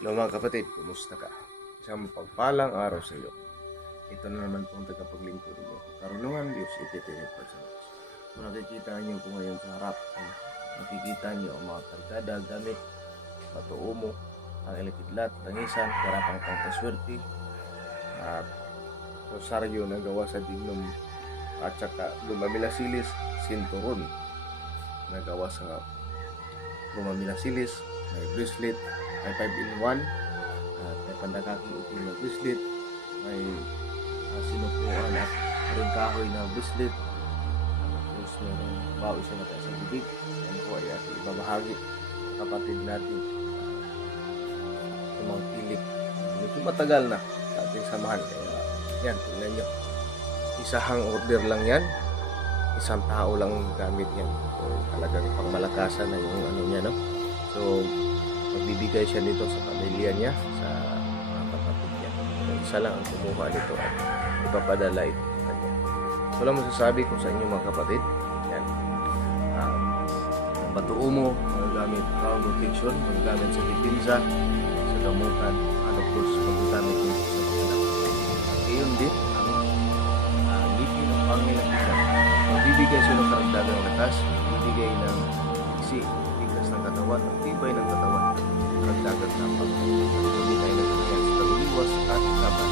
Hello mga kapatid, kumusta ka? Isang pagpalang araw sa iyo. Ito na naman pong tagapaglingkod mo. Karunungan Diyos, ititinit pa sa Diyos. Kung nakikita niyo po ngayon sa harap, nakikita niyo ang mga kargada, gamit, bato umo, ang elekidlat, langisan, karapang pangkaswerte, at rosaryo na gawa sa dignum, at saka gumamilasilis, sinturon na gawa sa gumamilasilis, may bracelet, may 5-in-1, at may pandakaking itim na bracelet, may sinukuan at ring kahoy na bracelet, tapos meron bawi sa mata sa bibig. Yan po ay ating ibabahagi kapatid natin tumangkilik. Medyo matagal na sa ating samahan, kaya yan, tingnan nyo, isahang order lang yan, isang tao lang gamit yan. So talagang pangmalakasan na yung ano niya, no? So magbibigay siya nito sa pamilya niya, sa mga kapatid niya. So, isa lang ang kumuha nito at ipapadala ito sa kanya. So lang masasabi ko sa inyo mga kapatid, yan, bato umo, magagamit crown protection, magagamit sa depensa, sa gamutan, and of course magagamit din sa pagkanak. Ngayon din ang ngipin ng Panginoon isa, magbibigay siya ng karagdagang lakas, magbibigay ng iksi, tigas ng katawan, ang tibay ng katawan, karagdagang tapang, magbibigay ng kanyang sa taluliwas at kaban,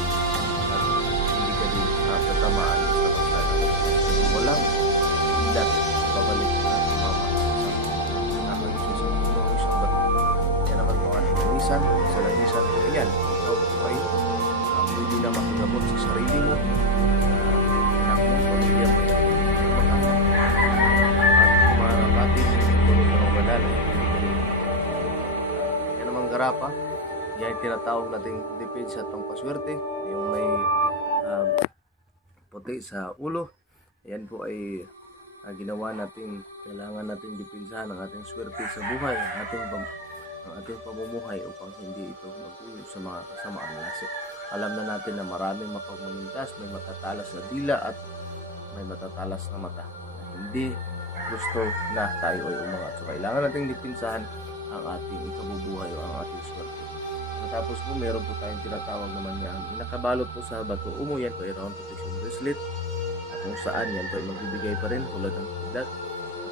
at hindi ka din tatamaan sa pagkanak. Walang hindat, babalik na mama sa nakalisis ang isang bato. Yan naman po ating langisan, sa langisan po yan, ito ay pwede na makagamot sa sarili mo, anak mo, pamilya mo, garapa. Yan yung tinatawag nating depensa at pangpaswerte, yung may puti sa ulo. Yan po ay ginawa nating, kailangan nating depensahan ang ating swerte sa buhay, ang ating pamumuhay upang hindi ito mag-uyo sa mga kasamaan lasa. Alam na natin na maraming mapagmamintas, may matatalas na dila at may matatalas na mata. Hindi gusto na tayo ay umangat. So kailangan nating depensahan ang ating ikabubuhay o ang ating swerte. Tapos po meron po tayong tinatawag naman yan, nakabalot po sa bato umo, yan po ay round protection bracelet, at kung saan yan po ay magbibigay pa rin tulad ng kidat,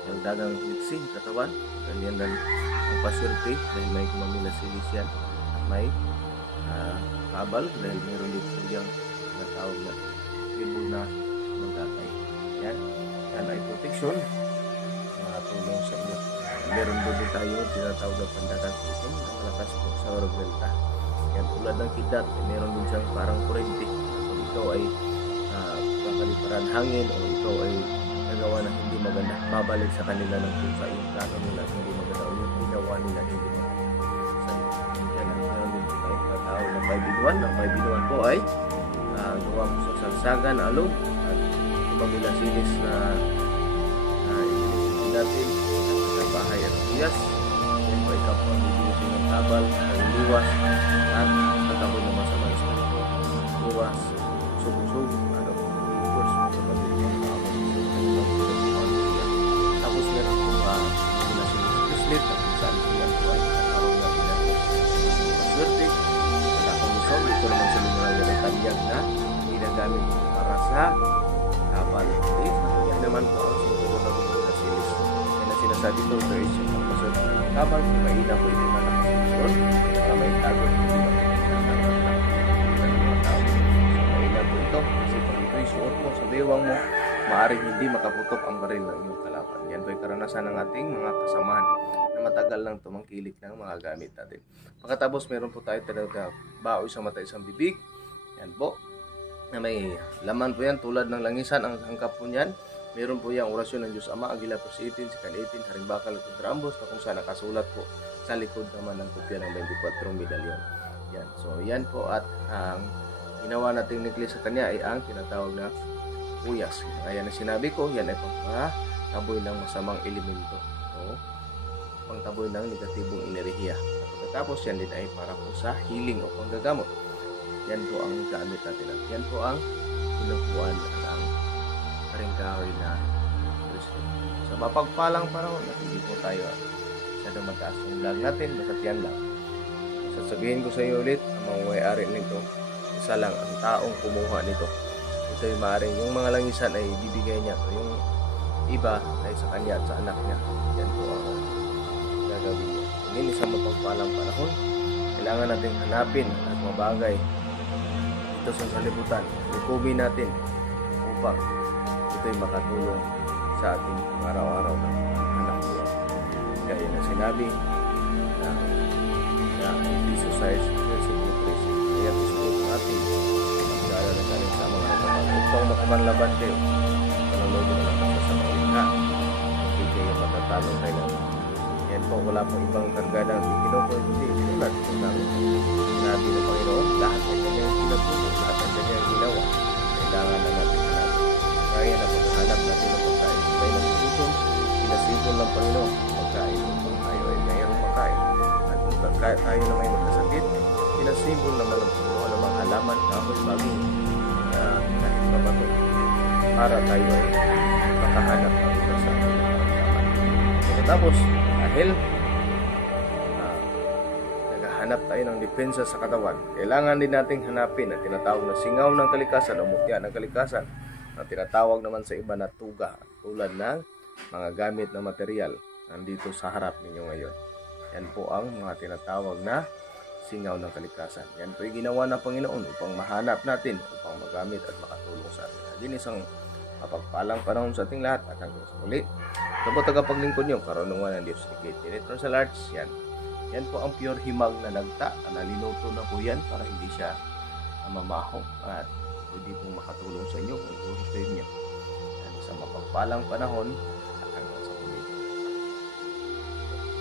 ang dagang liksi, katawan, ganyan lang ang paswerte dahil may gumamilasilis yan, at may kabal dahil meron din po yung tinatawag na tribo na magkakay. Yan ay protection na tulong sa inyo. Meron din tayo tinatawag na pandakan itim na malakas po sa orbelta. Yan, tulad ng kidat, meron din siyang parang kurente. Kung ikaw ay kakaliparan hangin o ikaw ay nagawa na hindi maganda, babalik sa kanila ng pusa yung plano nila hindi maganda o yung ginawa nila hindi maganda. So, yan, meron din tayo tinatawag na 5-in-1. Ang 5-in-1 po ay gawa po sa salsagan, alog, at pamilasilis na inisipin natin bahay at siyas. Yan po ikaw po ang bibigyan ng tabal, ang liwas, at tataboy ng masama sa ito. Liwas, sub-sub, at of course, magkabalik ng tapos meron po pinasilis at kung saan po yan po ay nakaroon natin ang swerte. At ako mismo, ito naman sa limaraya ng talyag na ginagamit para sa tabal. Okay? Yan naman po ang siguro na pinasilis. Sinasabi ko sa isyo ng masod habang maina po ito na nakasensyon para may tagot hindi makikita ng mga tao. So maina po ito kasi pag ito'y suot mo sa bewang mo, maaaring hindi makaputok ang baril ng iyong kalaban. Yan po ay karanasan ng ating mga kasamahan na matagal lang tumangkilik ng mga gamit natin. Pagkatapos meron po tayo talaga baoy sa mata isang bibig. Yan po na may laman po yan tulad ng langisan ang hangkap po niyan. Meron po yung orasyon ng Diyos Ama, Agila Pros 18, Sikan 18, Haring-Bakal, Rambos, na kung saan nakasulat po sa likod naman ng kopya ng 24 medalyon. Yan. So, yan po at ang ginawa nating necklace sa kanya ay ang tinatawag na puyas. Kaya na sinabi ko, yan ay pangtaboy ng masamang elemento. So, pangtaboy ng negatibong enerhiya. At pagkatapos, yan din ay para po sa healing o panggagamot. Yan po ang gamit natin. At yan po ang pinupuan at ang kahoy na Kristo. Sa mapagpalang panahon at hindi po tayo masyadong mataas yung vlog natin, basta yan lang. Sa Sasabihin ko sa iyo ulit, ang mga may-ari nito, isa lang ang taong kumuha nito. Ito ay maaaring yung mga langisan ay bibigay niya. Yung iba ay sa kanya at sa anak niya. Yan po ang gagawin niya. Ngayon, isang mapagpalang panahon, kailangan natin hanapin at mabagay dito sa salibutan. Lukubin natin upang ito'y makatulong sa ating araw-araw na hanap buhay. Kaya yun ang sinabi na exercise principle principle. Kaya isuot natin magdala na galing sa mga kapatid upang makamanlaban kayo. Panalobo na lang sa paglikha. Hindi kayo matatalo kayo. Yan po, wala pong ibang kargada ang ikinukoy. Hindi, tulad ng sinabi ng Panginoon, lahat ay kanyang pinatulong, lahat ay kanyang ginawa. Kailangan na natin hanapin. Kaya na paghahanap natin ng pagkain. Kaya na gutom, pinasipon ng Panginoon. Pagkain kung tayo ay mayroong pagkain. At kung tayo na may magkasakit, pinasipon naman ng Panginoon ng mga halaman, kahoy, baging, kahit mabato. Para tayo ay makahanap ng iba sa ating karamdaman. Tapos, dahil naghahanap tayo ng depensa sa katawan, kailangan din nating hanapin ang tinatawag na singaw ng kalikasan o mutya ng kalikasan na tinatawag naman sa iba na tuga, tulad ng mga gamit na material nandito sa harap ninyo ngayon. Yan po ang mga tinatawag na singaw ng kalikasan. Yan po ay ginawa ng Panginoon upang mahanap natin, upang magamit at makatulong sa atin. Din isang mapagpalang panahon sa ating lahat at hanggang sa muli. Ito po tagapaglingkod niyo, karunungan ng Diyos ni Kate. Return sa large, yan. Yan po ang pure himag na nagta. Nalinuto na po yan para hindi siya mamaho at pwede pong makatulong sa inyo kung gusto niyo. Yan, isang mapagpalang panahon